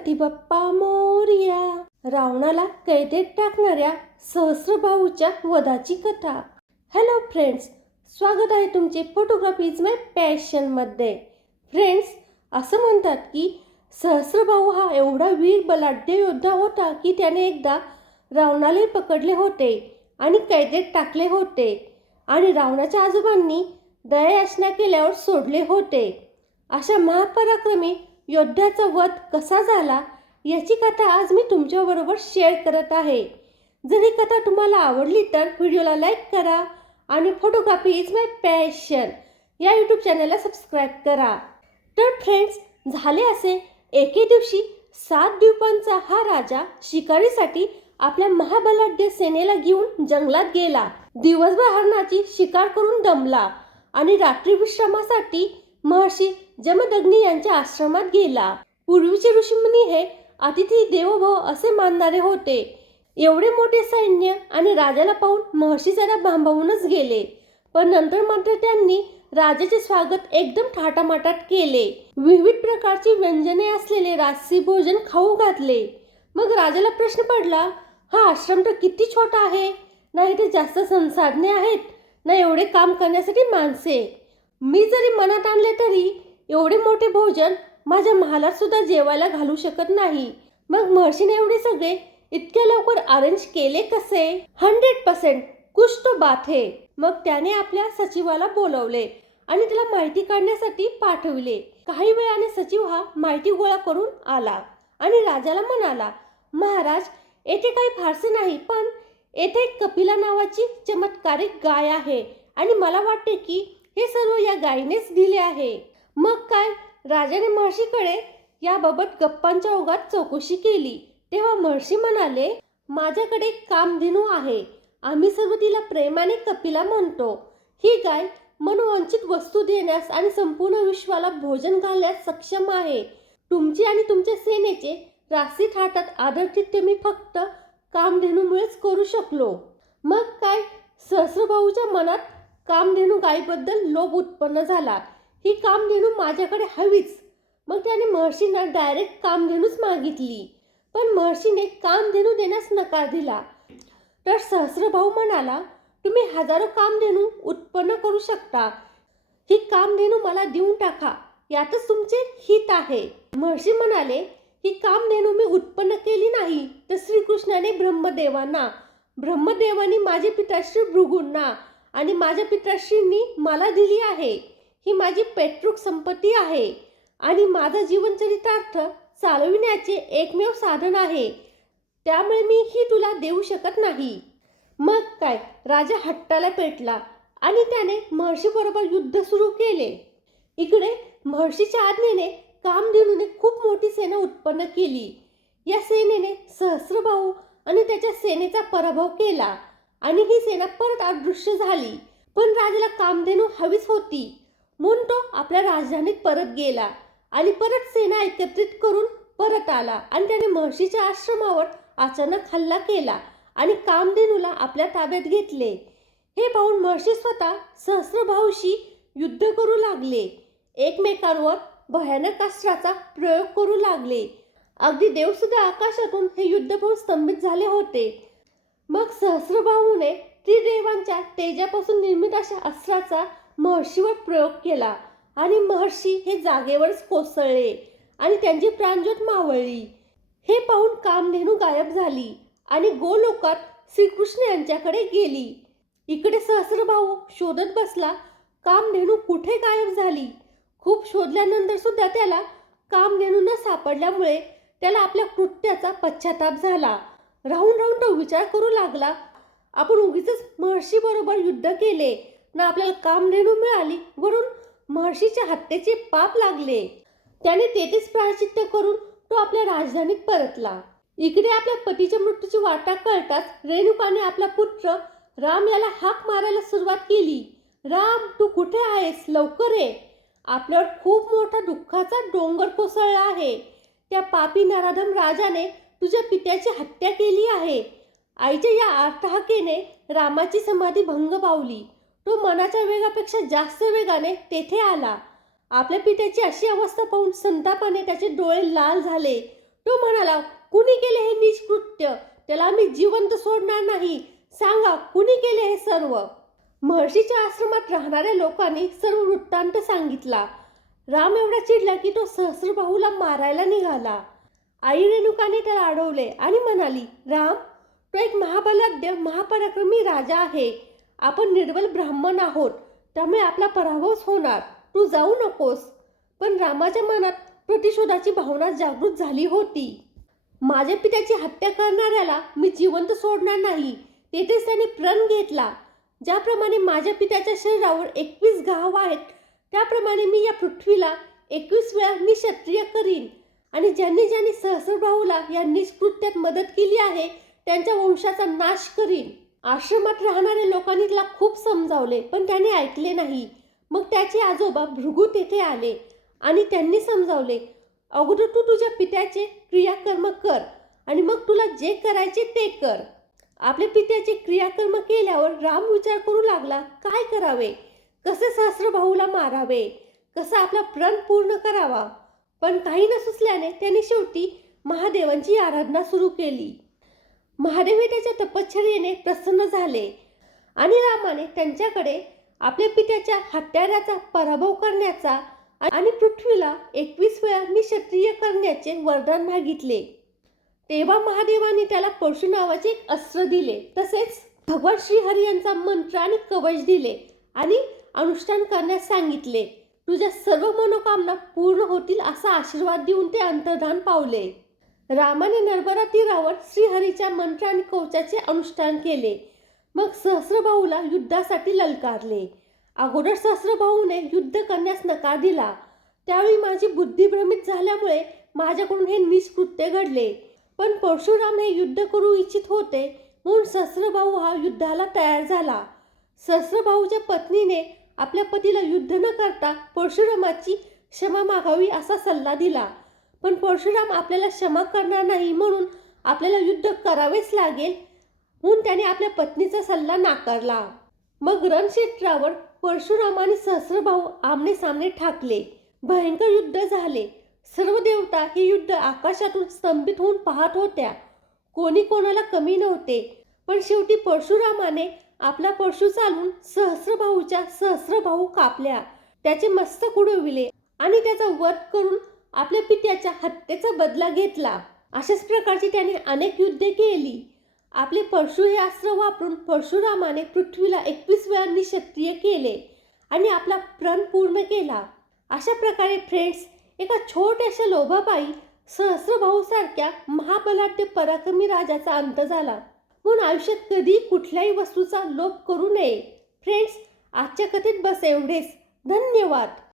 गणपती बाप्पा मोरया. रावणाला कैदेत टाकणाऱ्या सहस्रभाऊच्या वधाची कथा. हॅलो फ्रेंड्स स्वागत आहे तुमचे फोटोग्राफी इज माय पॅशनमध्ये फ्रेंड्स असं म्हणतात की सहस्रभाऊ हा एवढा वीर बलाढ्य योद्धा होता की त्याने एकदा रावणालाही पकडले होते आणि कैदेत टाकले होते आणि रावणाच्या आजोबांनी दयायाचना केल्यावर सोडले होते. अशा महापराक्रमी योद्ध्याचा वध कसा झाला याची कथा आज मी तुमच्याबरोबर शेअर करत आहे. जर ही कथा तुम्हाला आवडली तर व्हिडिओला लाईक करा आणि फोटोग्राफी इज माय पॅशन या यूट्यूब चॅनलला सबस्क्राईब करा. तर फ्रेंड्स झाले असे एके दिवशी सात द्वीपांचा हा राजा शिकारीसाठी आपल्या महाबलाढ्य सेनेला घेऊन जंगलात गेला. दिवसभर हरणाची शिकार करून दमला आणि रात्री विश्रामासाठी महर्षी जमदग्नी यांच्या आश्रमात गेला. पूर्वीचे ऋषीमुनी हे अतिथी देवभव असे मानणारे होते. एवढे मोठे सैन्य आणि राजाला पाहून महर्षी जरा भांबावूनच गेले. पण नंतर मात्र त्यांनी राजाचे स्वागत एकदम थाटामाटात केले. विविध प्रकारची व्यंजने असलेले राजसी भोजन खाऊ घातले. मग राजाला प्रश्न पडला हा आश्रम तर किती छोटा आहे? ना इथे जास्त संसाधने आहेत. ना एवढे काम करण्यासाठी माणसे. मी जरी मनात आणले तरी एवढे मोठे भोजन माझ्या महालात सुद्धा जेवायला घालू शकत नाही. मग महर्षीने एवढे सगळे इतक्या लवकर अरेंज केले कसे? हंड्रेड पर्सेंट कुछ तो बात है मग त्याने आपल्या सचिवाला बोलवले आणि त्याला माहिती काढण्यासाठी पाठविले. काही वेळाने सचिव हा माहिती गोळा करून आला आणि राजाला म्हणाला महाराज येथे काही फारसे नाही पण येथे एक कपिला नावाची चमत्कारिक गाय आहे आणि मला वाटते की हे सर्व या गायीनेच दिले आहे. मग काय? राजाने महर्षीकडे याबाबत गप्पांच्या ओघात चौकशी केली. तेव्हा महर्षी म्हणाले माझ्याकडे एक कामधेनू आहे. आम्ही सर्व तिला प्रेमाने कपिला म्हणतो. ही गाय मनोवंचित वस्तू देण्यास आणि संपूर्ण विश्वाला भोजन घालण्यास सक्षम आहे. तुमचे आणि तुमच्या सेनेचे रासी ठाटात आदरतिथ्य मी फक्त कामधेनूमुळेच करू शकलो. मग काय? सहस्रभाऊच्या मनात कामधेनू गायीबद्दल लोभ उत्पन्न झाला. ही कामधेनू माझ्याकडे हवीच. मग त्याने महर्षींना डायरेक्ट कामधेनूच मागितली. पण महर्षीने कामधेनू देण्यास नकार दिला. तर सहस्रभाऊ म्हणाला तुम्ही हजारो कामधेनू उत्पन्न करू शकता. ही कामधेनू मला देऊन टाका. यातच तुमचे हित आहे. महर्षी म्हणाले ही कामधेनू मी उत्पन्न केली नाही तर श्रीकृष्णाने ब्रह्मदेवांना ब्रह्मदेवानी माझे पिताश्री भृगूंना आणि माझ्या पिताश्रींनी मला दिली आहे. ही माझी पेट्रुक संपत्ती आहे. आणि माझा जीवनचरितार्थ चालविण्याचे एकमेव साधन आहे. त्यामुळे मी ही तुला देऊ शकत नाही. मग काय? राजा हट्टाला पेटला आणि त्याने महर्षीबरोबर युद्ध सुरू केले. इकडे महर्षीच्या आज्ञेने कामधेनूने खूप मोठी सेना उत्पन्न केली. या सेनेने सहस्रभाऊ आणि त्याच्या सेनेचा पराभव केला. आणि ही सेना परत अदृश्य झाली. पण राजाला कामधेनू हवीच होती. म्हणून तो आपल्या राजधानीत परत गेला आणि परत सेना एकत्रित करून परत आला आणि त्याने महर्षीच्या आश्रमावर अचानक हल्ला केला आणि कामधेनूला आपल्या ताब्यात घेतले. हे पाहून महर्षी स्वतः सहस्रभाऊशी युद्ध करू लागले. एकमेकांवर भयानक अस्त्राचा प्रयोग करू लागले. अगदी देवसुद्धा आकाशातून हे युद्ध पाहून स्तंभित झाले होते. मग सहस्रभाऊने त्रिदेवांच्या तेजापासून निर्मित अशा अस्त्राचा महर्षीवर प्रयोग केला आणि महर्षी हे जागेवरच कोसळले आणि त्यांची प्राणज्योत मावळली. हे पाहून कामधेनू गायब झाली आणि गोलोकात श्रीकृष्ण यांच्याकडे गेली. इकडे सहस्रभाऊ शोधत बसला कामधेनू कुठे गायब झाली? खूप शोधल्यानंतर सुद्धा त्याला कामधेनू न सापडल्यामुळे त्याला आपल्या कृत्याचा पश्चाताप झाला. राहून राहून तो विचार करू लागला. आपण उगीच महर्षी बरोबर युद्ध केले ना आपल्याला कामधेनू मिळाली वरून महर्षीच्या हत्येचे पाप लागले. त्याने तेथेच प्रायचित्त करून तो आपल्या राजधानीत परतला. इकडे आपल्या पतीच्या मृत्यूची वाटा कळताच रेणुकाने आपला पुत्र राम याला हाक मारायला सुरुवात केली. राम तू कुठे आहेस? लवकर ये. आपल्यावर खूप मोठा दुःखाचा डोंगर कोसळला आहे. त्या पापी नराधम राजाने तुझ्या पित्याची हत्या केली आहे. आईच्या या आर्तहाकेने रामाची समाधी भंग पावली. तो मनाच्या वेगापेक्षा जास्त वेगाने तेथे आला. आपल्या पित्याची अशी अवस्था पाहून संतापाने त्याचे डोळे लाल झाले. तो म्हणाला कुणी केले हे निष्कृत्य? त्याला आम्ही जिवंत सोडणार नाही. सांगा कुणी केले हे सर्व? महर्षीच्या आश्रमात राहणाऱ्या लोकांनी सर्व वृत्तांत सांगितला. राम एवढा चिडला की तो सहस्रबाहूला मारायला निघाला. आई रेणुकाने त्याला अडवले आणि म्हणाली राम तो एक महाबलाढ्य महापराक्रमी राजा आहे. आपण निर्बल ब्राह्मण आहोत. त्यामुळे आपला पराभवच होणार. तू जाऊ नकोस. पण रामाच्या मनात प्रतिशोधाची भावना जागृत झाली होती. माझ्या पित्याची हत्या करणाऱ्याला मी जिवंत सोडणार नाही. तेथेच त्याने प्रण घेतला. ज्याप्रमाणे माझ्या पित्याच्या शरीरावर एकवीस घाव आहेत त्याप्रमाणे मी या पृथ्वीला एकवीस वेळा मी क्षत्रिय करीन. आणि ज्यांनी ज्यांनी सहस्रभाऊला या निष्कृत्यात मदत केली आहे त्यांच्या वंशाचा नाश करीन. आश्रमात राहणाऱ्या लोकांनी तिला खूप समजावले पण त्याने ऐकले नाही. मग त्याचे आजोबा भृगू तेथे आले आणि त्यांनी समजावले अगोदर तू तुझ्या पित्याचे क्रियाकर्म कर आणि मग तुला जे करायचे ते कर. आपल्या पित्याचे क्रियाकर्म केल्यावर राम विचार करू लागला काय करावे? कसे सहस्रभाऊला मारावे? कसा आपला प्रण पूर्ण करावा? पण काही न सुचल्याने त्याने शेवटी महादेवांची आराधना सुरू केली. महादेव हे त्याच्या तपश्चर्येने प्रसन्न झाले आणि रामाने त्यांच्याकडे आपल्या पित्याच्या हत्याराचा पराभव करण्याचा आणि पृथ्वीला एकवीस वेळा मी क्षत्रिय करण्याचे वरदान मागितले. तेव्हा महादेवाने त्याला परशु नावाचे एक अस्त्र दिले. तसेच भगवान श्रीहरी यांचा मंत्र आणि कवच दिले आणि अनुष्ठान करण्यास सांगितले. तुझ्या सर्व मनोकामना पूर्ण होतील असा आशीर्वाद देऊन ते अंतर्धान पावले. रामाने नर्मदा तीरावर श्रीहरीच्या मंत्र आणि कवचाचे अनुष्ठान केले. मग सहस्रभाऊला युद्धासाठी ललकारले. अगोदर सहस्रभाऊने युद्ध करण्यास नकार दिला. त्यावेळी माझी बुद्धी भ्रमित झाल्यामुळे माझ्याकडून हे निष्कृत्य घडले. पण परशुराम हे युद्ध करू इच्छित होते म्हणून सहस्रभाऊ हा युद्धाला तयार झाला. सहस्रभाऊच्या पत्नीने आपल्या पतीला युद्ध न करता परशुरामाची क्षमा मागावी असा सल्ला दिला. पण परशुराम आपल्याला क्षमा करणार नाही म्हणून आपल्याला युद्ध करावेच लागेल म्हणून त्याने आपल्या पत्नीचा सल्ला नाकारला. मग रणक्षेत्रावर परशुराम आणि सहस्रभाऊ आमने सामने ठाकले. भयंकर युद्ध झाले. सर्व देवता हे युद्ध आकाशातून स्तंभित होऊन पाहत होत्या. कोणी कोणाला कमी नव्हते. पण शेवटी परशुरामाने आपला परशु चालून सहस्रभाऊच्या सहस्रभाऊ कापल्या. त्याचे मस्तक उडविले आणि त्याचा वध करून आपल्या पित्याच्या हत्येचा बदला घेतला. अशाच प्रकारची त्याने अनेक युद्धे केली. आपले परशु हे अस्त्र वापरून परशुरामाने पृथ्वीला एकवीस वेळा निक्षत्रिय केले आणि आपला प्रण पूर्ण केला. अशा प्रकारे फ्रेंड्स एका छोट्याशा लोभापायी सहस्रभाऊसारख्या महाबलाढ्य पराक्रमी राजाचा अंत झाला. म्हणून आयुष्यात कधी कुठल्याही वस्तूचा लोभ करू नये. फ्रेंड्स आजच्या कथेत बस एवढेच. धन्यवाद.